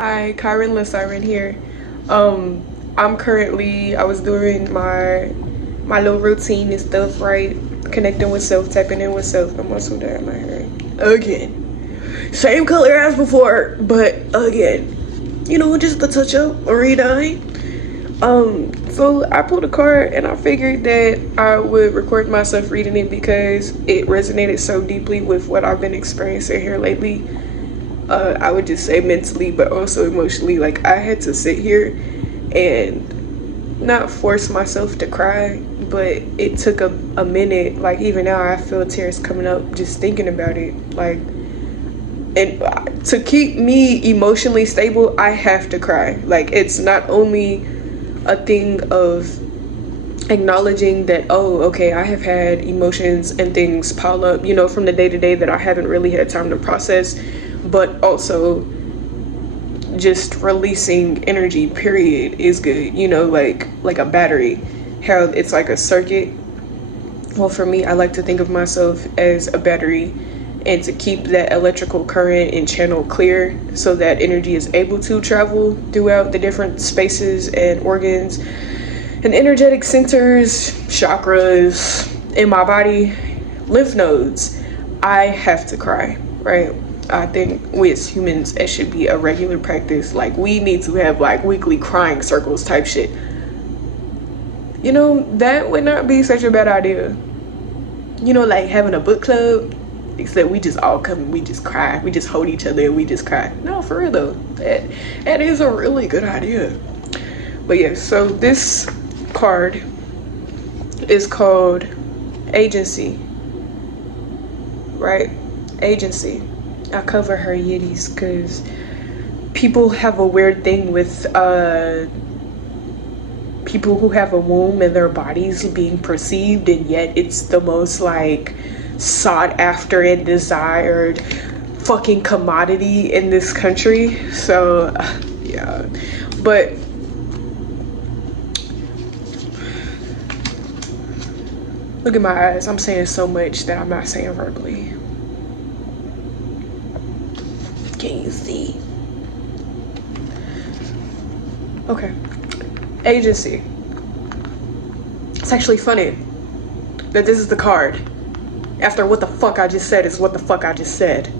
Hi, Kyron Lesiren here. I was doing my little routine and stuff, right? Connecting with self, tapping in with self. I'm also doing my hair again. Same color as before, but again, just a touch up, a redye. So I pulled a card and I figured that I would record myself reading it because it resonated so deeply with what I've been experiencing here lately. I would just say mentally, but also emotionally. Like, I had to sit here and not force myself to cry, but it took a minute. Like, even now, I feel tears coming up just thinking about it. Like, and to keep me emotionally stable, I have to cry. Like, it's not only a thing of acknowledging that, oh, okay, I have had emotions and things pile up, from the day to day that I haven't really had time to process, but also just releasing energy period is good, like a battery, how it's like a circuit. Well, for me, I like to think of myself as a battery, and to keep that electrical current and channel clear so that energy is able to travel throughout the different spaces and organs and energetic centers, chakras in my body, lymph nodes. I have to cry, right? I think we as humans, it should be a regular practice. Like, we need to have like weekly crying circles type shit. That would not be such a bad idea. Like having a book club, except we just all come and we just cry. We just hold each other and we just cry. No, for real though. That is a really good idea. But yeah, so this card is called Agency, right? Agency. I cover her yiddies because people have a weird thing with people who have a womb and their bodies being perceived, and yet it's the most like sought after and desired fucking commodity in this country. So yeah, but look at my eyes. I'm saying so much that I'm not saying verbally. Can you see? Okay. Agency. It's actually funny that this is the card after what the fuck I just said is what the fuck I just said.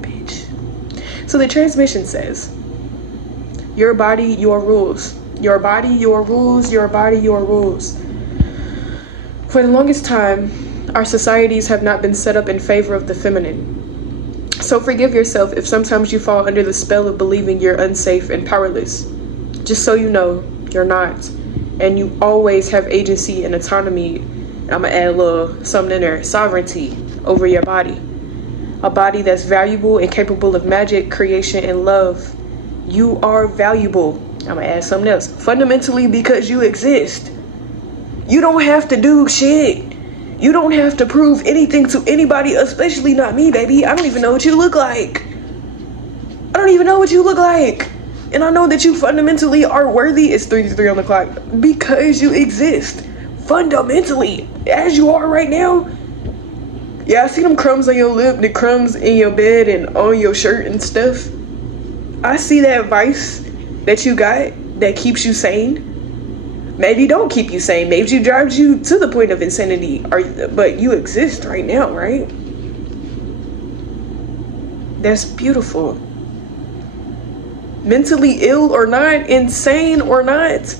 Bitch. So the transmission says, your body, your rules. Your body, your rules. Your body, your rules. For the longest time, our societies have not been set up in favor of the feminine. So forgive yourself if sometimes you fall under the spell of believing you're unsafe and powerless. Just so you know, you're not. And you always have agency and autonomy. And I'm gonna add a little something in there. Sovereignty over your body. A body that's valuable and capable of magic, creation, and love. You are valuable. I'm gonna add something else. Fundamentally, because you exist. You don't have to do shit. You don't have to prove anything to anybody, especially not me, baby. I don't even know what you look like. I don't even know what you look like. And I know that you fundamentally are worthy. It's 3:03 on the clock. Because you exist. Fundamentally. As you are right now. Yeah, I see them crumbs on your lip, the crumbs in your bed and on your shirt and stuff. I see that vice that you got that keeps you sane. Maybe don't keep you sane. Maybe it drives you to the point of insanity. But you exist right now, right? That's beautiful. Mentally ill or not, insane or not,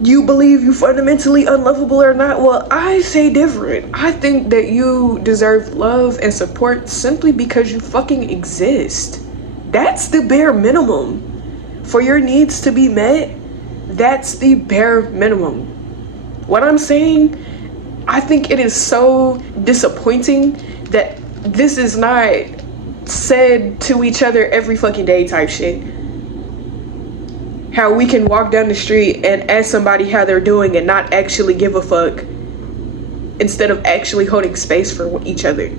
you believe you fundamentally unlovable or not? Well, I say different. I think that you deserve love and support simply because you fucking exist. That's the bare minimum. For your needs to be met, that's the bare minimum. What I'm saying, I think it is so disappointing that this is not said to each other every fucking day type shit. How we can walk down the street and ask somebody how they're doing and not actually give a fuck, instead of actually holding space for each other.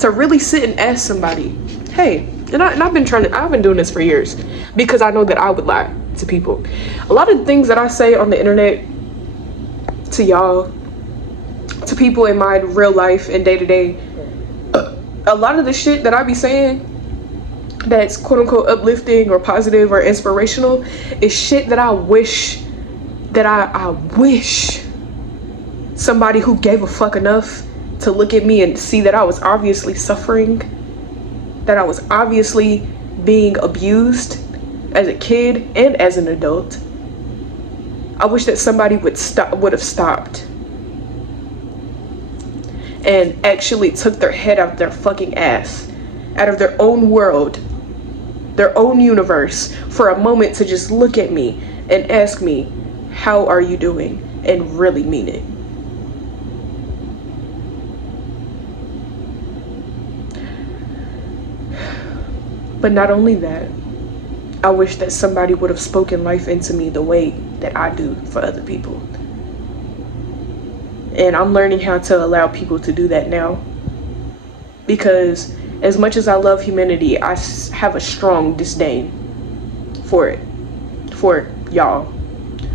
To really sit and ask somebody, hey, I've been doing this for years because I know that I would lie to people. A lot of the things that I say on the internet to y'all, to people in my real life and day to day, a lot of the shit that I be saying that's quote unquote uplifting or positive or inspirational is shit that I wish I wish somebody who gave a fuck enough to look at me and see that I was obviously suffering, that I was obviously being abused as a kid and as an adult. I wish that somebody would have stopped and actually took their head out of their fucking ass, out of their own world, their own universe, for a moment to just look at me and ask me, how are you doing? And really mean it. But not only that, I wish that somebody would have spoken life into me the way that I do for other people. And I'm learning how to allow people to do that now. Because as much as I love humanity, I have a strong disdain for it. For y'all.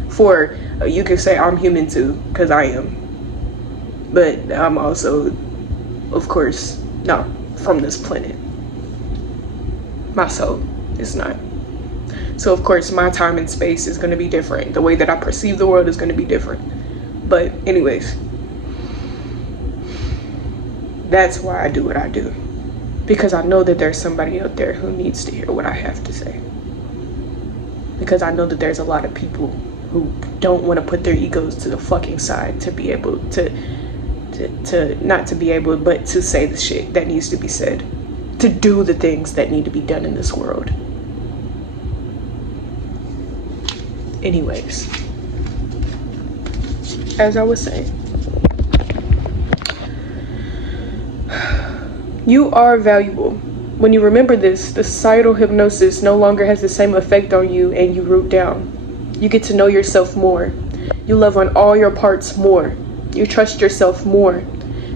For, you could say I'm human too, because I am. But I'm also, of course, not from this planet. My soul is not. So of course my time and space is going to be different. The way that I perceive the world is going to be different. But anyways, that's why I do what I do. Because I know that there's somebody out there who needs to hear what I have to say. Because I know that there's a lot of people who don't want to put their egos to the fucking side to be able to not to be able, but to say the shit that needs to be said. To do the things that need to be done in this world. Anyways, as I was saying, you are valuable. When you remember this, the societal hypnosis no longer has the same effect on you and you root down. You get to know yourself more. You love on all your parts more. You trust yourself more.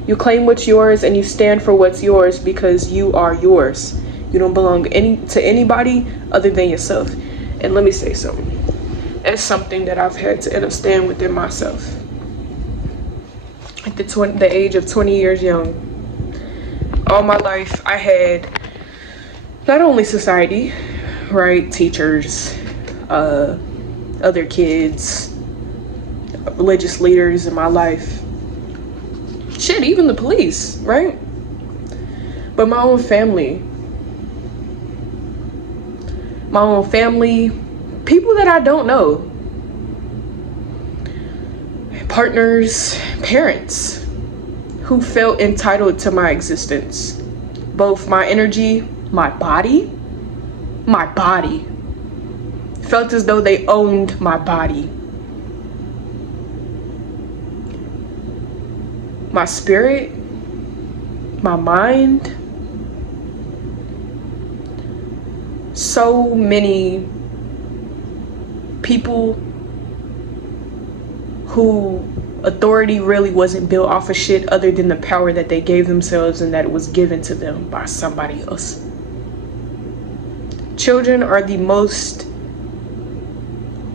You claim what's yours and you stand for what's yours because you are yours. You don't belong to anybody other than yourself. And let me say something. It's something that I've had to understand within myself. At the age of 20 years young, all my life I had not only society, right, teachers, other kids, religious leaders in my life, shit, even the police, right? But my own family, people that I don't know, partners, parents who felt entitled to my existence. Both my energy, my body felt as though they owned my body. My spirit, my mind. So many people who authority really wasn't built off of shit other than the power that they gave themselves and that it was given to them by somebody else. Children are the most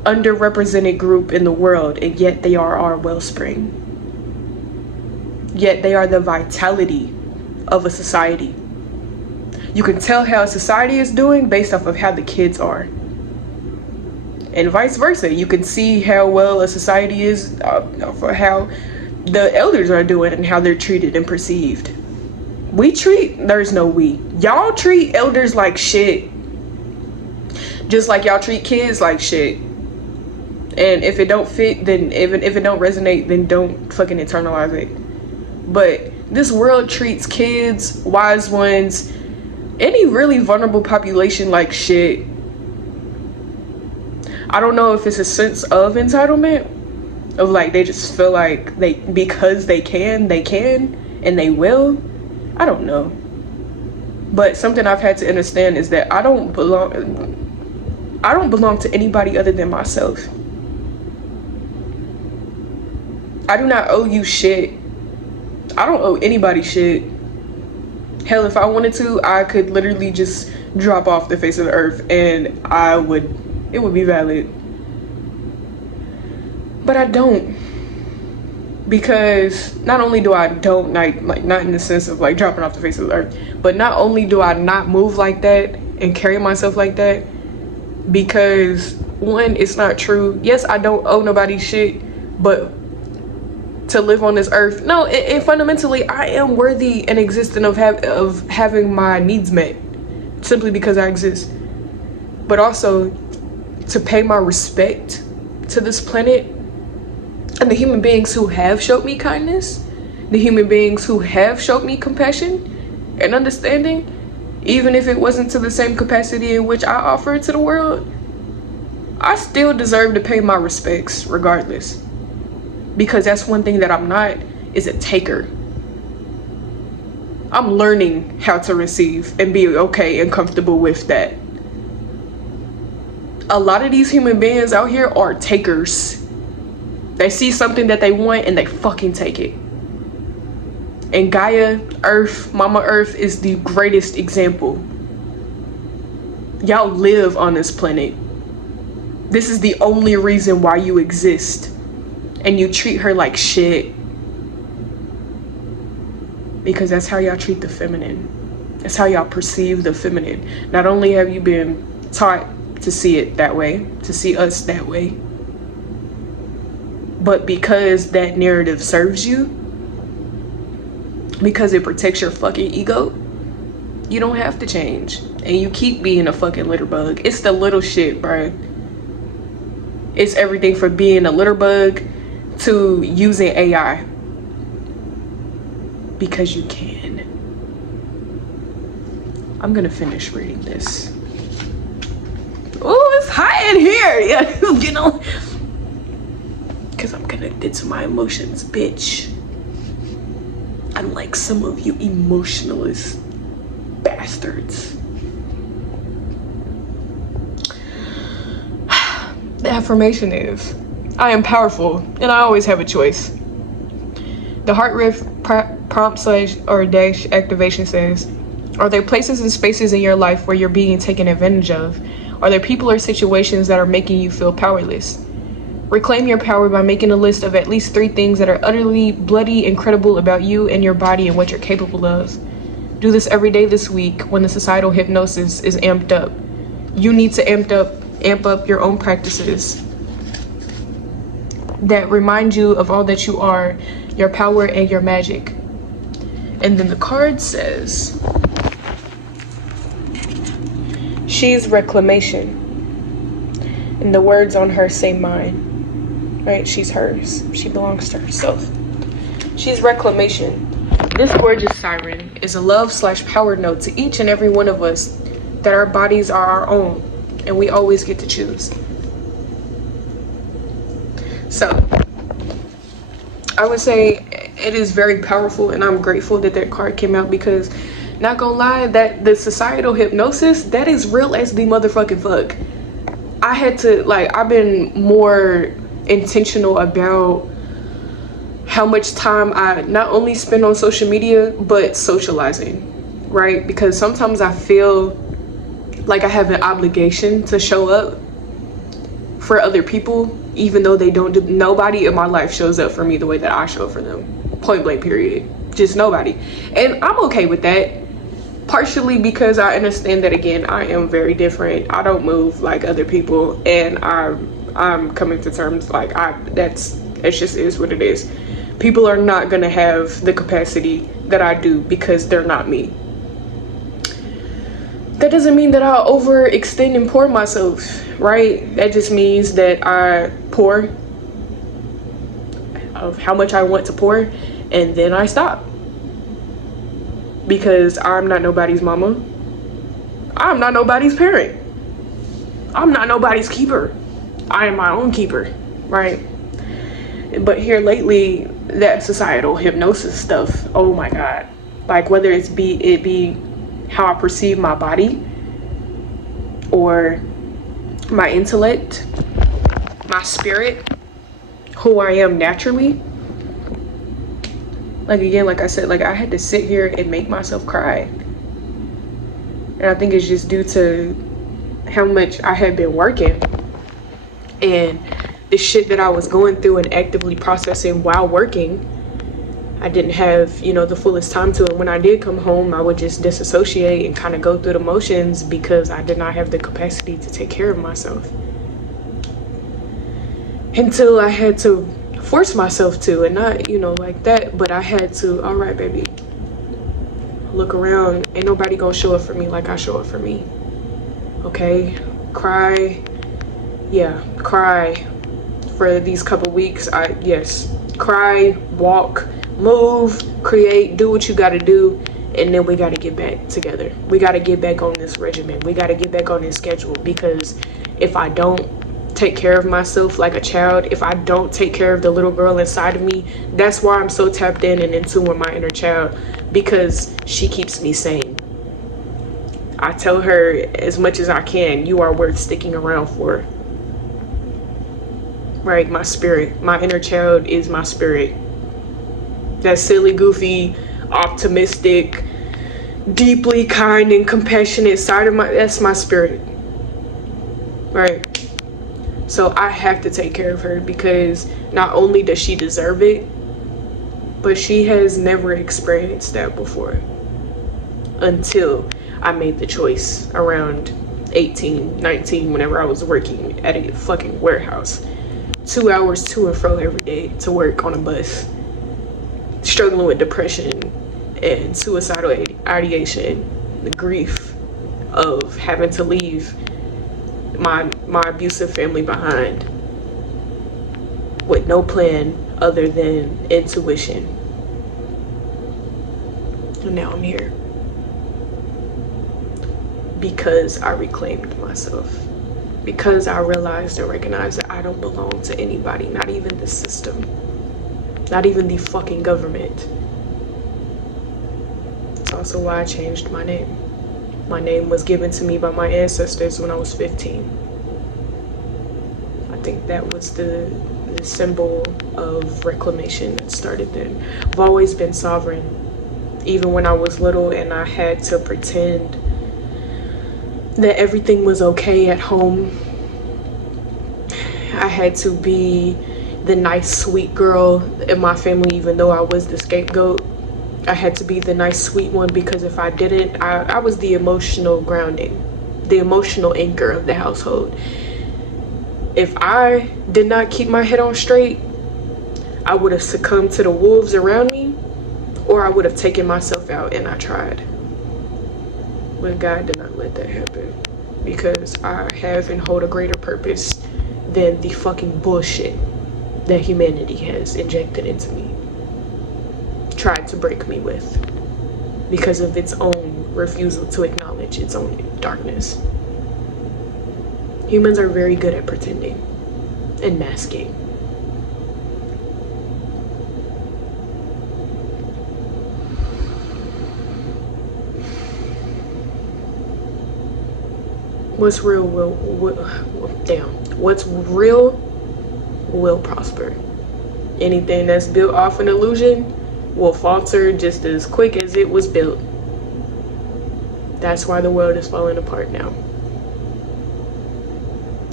underrepresented group in the world, and yet they are our wellspring. Yet they are the vitality of a society. You can tell how a society is doing based off of how the kids are. And vice versa. You can see how well a society is for how the elders are doing and how they're treated and perceived. There's no we. Y'all treat elders like shit. Just like y'all treat kids like shit. And if it don't fit, then even if it don't resonate, then don't fucking internalize it. But this world treats kids, wise ones, any really vulnerable population like shit. I don't know if it's a sense of entitlement, of like they just feel like because they can and they will. I don't know. But something I've had to understand is that I don't belong to anybody other than myself. I do not owe you shit. I don't owe anybody shit. Hell, if I wanted to, I could literally just drop off the face of the earth and it would be valid. But I don't. because not only do I don't like not in the sense of like dropping off the face of the earth, but not only do I not move like that and carry myself like that, because one, it's not true. Yes, I don't owe nobody shit, but to live on this earth, no, and fundamentally I am worthy and existent of having my needs met simply because I exist. But also to pay my respect to this planet and the human beings who have showed me kindness, the human beings who have showed me compassion and understanding, even if it wasn't to the same capacity in which I offer it to the world, I still deserve to pay my respects regardless. Because that's one thing that I'm not, is a taker. I'm learning how to receive and be okay and comfortable with that. A lot of these human beings out here are takers. They see something that they want and they fucking take it. And Gaia, Earth, Mama Earth is the greatest example. Y'all live on this planet. This is the only reason why you exist. And you treat her like shit. Because that's how y'all treat the feminine. That's how y'all perceive the feminine. Not only have you been taught to see it that way, to see us that way, but because that narrative serves you, because it protects your fucking ego, you don't have to change. And you keep being a fucking litter bug. It's the little shit, bro. It's everything from being a litter bug to using AI because you can. I'm gonna finish reading this. Oh, it's hot in here. Yeah, you know, because I'm connected to my emotions, bitch. Unlike some of you emotionalist bastards. The affirmation is, I am powerful and I always have a choice. The heart riff prompt or dash activation says, are there places and spaces in your life where you're being taken advantage of? Are there people or situations that are making you feel powerless? Reclaim your power by making a list of at least 3 things that are utterly bloody incredible about you and your body and what you're capable of. Do this every day this week when the societal hypnosis is amped up. You need to amp up your own practices that remind you of all that you are, your power and your magic. And then the card says, she's reclamation. And the words on her say mine, right? She's hers. She belongs to herself. She's reclamation. This gorgeous siren is a love/power note to each and every one of us that our bodies are our own and we always get to choose. So I would say it is very powerful, and I'm grateful that that card came out, because not gonna lie, that the societal hypnosis, that is real as the motherfucking fuck. I had to, like, I've been more intentional about how much time I not only spend on social media, but socializing, right? Because sometimes I feel like I have an obligation to show up for other people, even though they don't do. Nobody in my life shows up for me the way that I show up for them. Point blank, period. Just nobody. And I'm okay with that. Partially because I understand that, again, I am very different. I don't move like other people, and I'm coming to terms, like, it just is what it is. People are not gonna have the capacity that I do because they're not me. That doesn't mean that I'll overextend and pour myself, right? That just means that I pour of how much I want to pour, and then I stop. Because I'm not nobody's mama. I'm not nobody's parent. I'm not nobody's keeper. I am my own keeper, right? But here lately, that societal hypnosis stuff, oh my God. Like, whether it be how I perceive my body, or my intellect, my spirit, who I am naturally. Like, again, like I said, like, I had to sit here and make myself cry. And I think it's just due to how much I had been working and the shit that I was going through and actively processing while working, I didn't have, you know, the fullest time to it. When I did come home, I would just disassociate and kind of go through the motions because I did not have the capacity to take care of myself. Until I had to force myself to, and not, you know, like that, but I had to, all right, baby, look around. Ain't nobody gonna show up for me like I show up for me. Okay? Cry. Yeah, cry for these couple weeks. Yes, cry, walk, move, create, do what you got to do, and then we got to get back together. We got to get back on this regimen. We got to get back on this schedule, because if I don't take care of myself like a child, if I don't take care of the little girl inside of me, that's why I'm so tapped in and in tune with my inner child, because she keeps me sane. I tell her as much as I can, you are worth sticking around for. Right? My spirit, my inner child is my spirit. That silly, goofy, optimistic, deeply kind and compassionate side of that's my spirit. Right? So I have to take care of her, because not only does she deserve it, but she has never experienced that before. Until I made the choice around 18, 19, whenever I was working at a fucking warehouse. 2 hours to and fro every day to work on a bus. Struggling with depression and suicidal ideation. The grief of having to leave my abusive family behind with no plan other than intuition. And now I'm here because I reclaimed myself, because I realized and recognized that I don't belong to anybody, not even the system, not even the fucking government. It's also why I changed my name. My name was given to me by my ancestors when I was 15. I think that was the symbol of reclamation that started then. I've always been sovereign, even when I was little and I had to pretend that everything was okay at home. I had to be the nice, sweet girl in my family, even though I was the scapegoat. I had to be the nice, sweet one, because if I didn't, I was the emotional grounding, the emotional anchor of the household. If I did not keep my head on straight, I would have succumbed to the wolves around me, or I would have taken myself out, and I tried. But God did not let that happen, because I have and hold a greater purpose than the fucking bullshit that humanity has injected into me, tried to break me with, because of its own refusal to acknowledge its own darkness. Humans are very good at pretending and masking. What's real what's real will prosper. Anything that's built off an illusion will falter just as quick as it was built. That's why the world is falling apart now.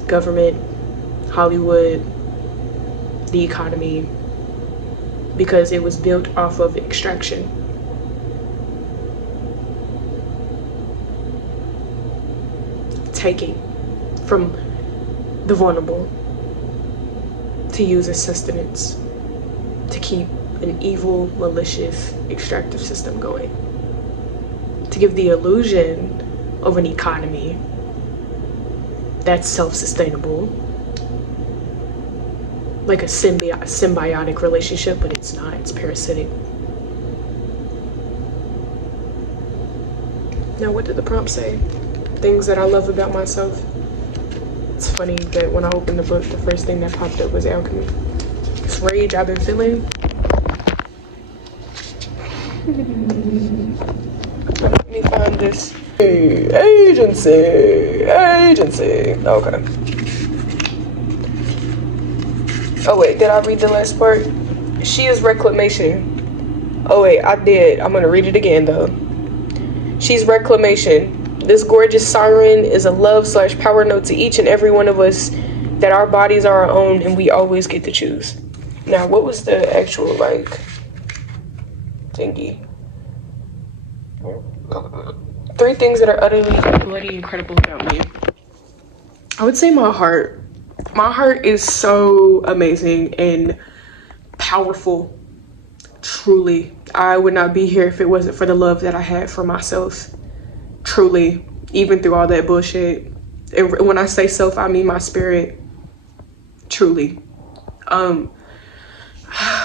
Government, Hollywood, the economy, because it was built off of extraction. Taking from the vulnerable to use as sustenance to keep an evil, malicious, extractive system going. To give the illusion of an economy that's self-sustainable, like a symbiotic relationship, but it's not, it's parasitic. Now, what did the prompt say? Things that I love about myself. It's funny that when I opened the book, the first thing that popped up was alchemy. This rage I've been feeling. Let me find this. Agency. Okay. Oh wait, did I read the last part? She is reclamation. Oh wait, I did. I'm gonna read it again though. She's reclamation. This gorgeous siren is a love/power note to each and every one of us that our bodies are our own and we always get to choose. Now, what was the actual, like, thingy? 3 things that are utterly bloody incredible about me. I would say my heart. My heart is so amazing and powerful. Truly. I would not be here if it wasn't for the love that I had for myself. Truly. Even through all that bullshit. And when I say self, I mean my spirit. Truly.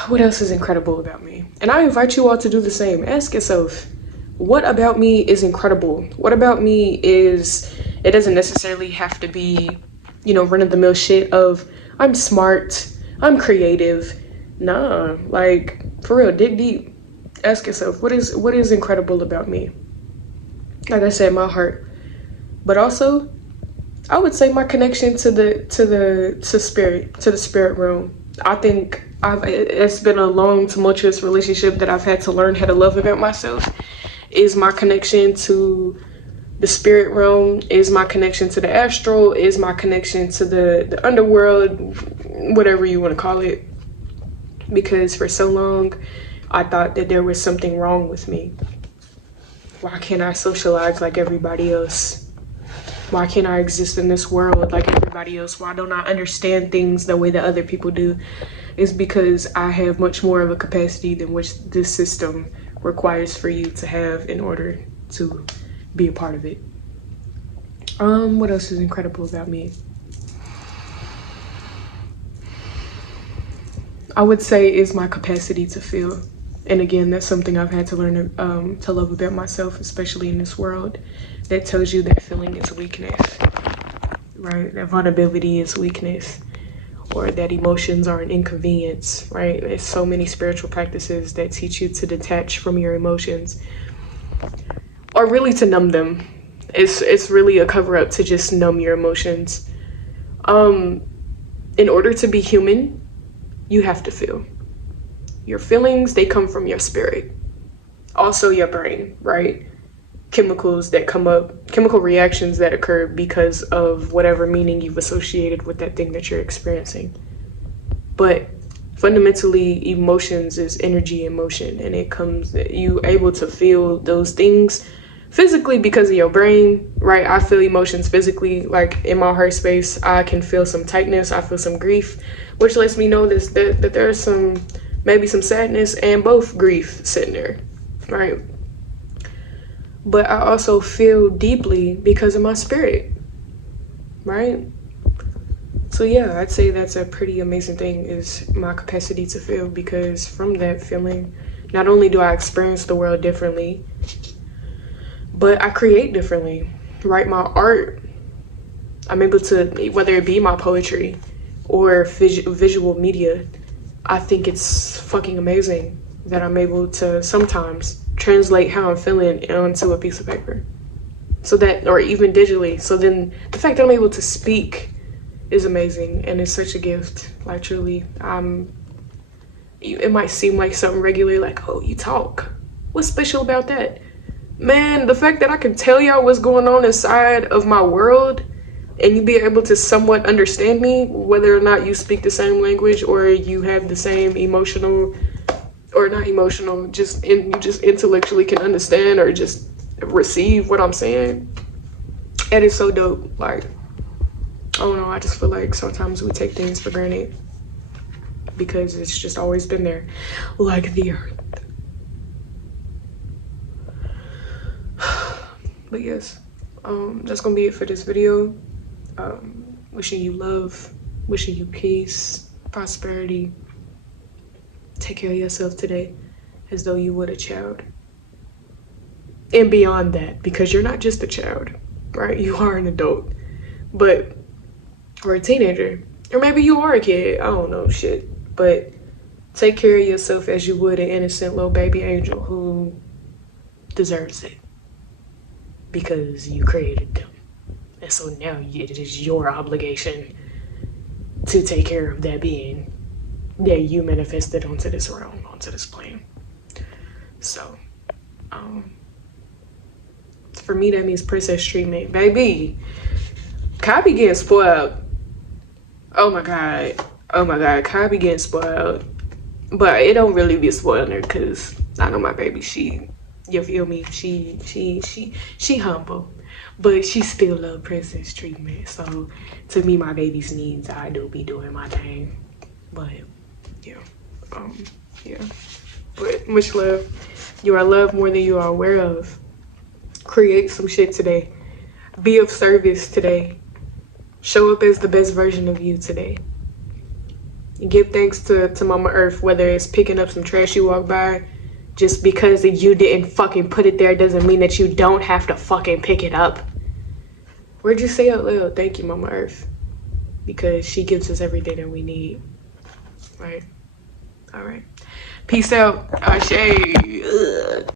What else is incredible about me? And I invite you all to do the same. Ask yourself, what about me is incredible? What about me is, it doesn't necessarily have to be, you know, run-of-the-mill shit of, I'm smart, I'm creative. Nah, like, for real, dig deep. Ask yourself, what is incredible about me? Like I said, my heart. But also, I would say my connection to the spirit realm. I think it's been a long, tumultuous relationship that I've had to learn how to love about myself. Is my connection to the spirit realm, is my connection to the astral, is my connection to the underworld, whatever you want to call it. Because for so long, I thought that there was something wrong with me. Why can't I socialize like everybody else? Why can't I exist in this world like everybody else? Why don't I understand things the way that other people do? It's because I have much more of a capacity than which this system requires for you to have in order to be a part of it. What else is incredible about me? I would say is my capacity to feel. And again, that's something I've had to learn to love about myself, especially in this world that tells you that feeling is weakness, right? That vulnerability is weakness, or that emotions are an inconvenience, right? There's so many spiritual practices that teach you to detach from your emotions, or really to numb them. It's really a cover-up to just numb your emotions. In order to be human, you have to feel. Your feelings, they come from your spirit. Also your brain, right? Chemicals that come up, chemical reactions that occur because of whatever meaning you've associated with that thing that you're experiencing. But fundamentally, emotions is energy in motion, and it comes, you able to feel those things physically because of your brain, right? I feel emotions physically, like in my heart space, I can feel some tightness, I feel some grief, which lets me know that there's some, maybe some sadness and both grief sitting there, right? But I also feel deeply because of my spirit, right? So yeah, I'd say that's a pretty amazing thing, is my capacity to feel, because from that feeling, not only do I experience the world differently, but I create differently, right? My art, I'm able to, whether it be my poetry or visual media, I think it's fucking amazing that I'm able to sometimes translate how I'm feeling onto a piece of paper. So that, or even digitally. So then the fact that I'm able to speak is amazing, and it's such a gift. Like truly, it might seem like something regular, like, oh, you talk. What's special about that? Man, the fact that I can tell y'all what's going on inside of my world, and you be able to somewhat understand me, whether or not you speak the same language or you have the same emotional, or not emotional, you just intellectually can understand or just receive what I'm saying. It is so dope. Like, I don't know, I just feel like sometimes we take things for granted because it's just always been there, like the earth. But yes, that's gonna be it for this video. Wishing you love, wishing you peace, prosperity. Take care of yourself today as though you would a child. And beyond that, because you're not just a child, right? You are an adult, but, or a teenager, or maybe you are a kid, I don't know, shit. But take care of yourself as you would an innocent little baby angel who deserves it, because you created them. And so now it is your obligation to take care of that being that you manifested onto this realm, onto this plane. So, for me, that means princess treatment. Baby, I be getting spoiled. Oh my god. Oh my god. Kai be getting spoiled. But it don't really be spoiling her because I know my baby, you feel me? She humble. But she still love princess treatment. So to me, my baby's needs, I do be doing my thing. But yeah. Yeah. But much love. You are loved more than you are aware of. Create some shit today. Be of service today. Show up as the best version of you today. Give thanks to Mama Earth, whether it's picking up some trash you walk by. Just because you didn't fucking put it there doesn't mean that you don't have to fucking pick it up. Or just say out loud, thank you, Mama Earth. Because she gives us everything that we need. Right? Alright. Peace out. Ashe. Ugh.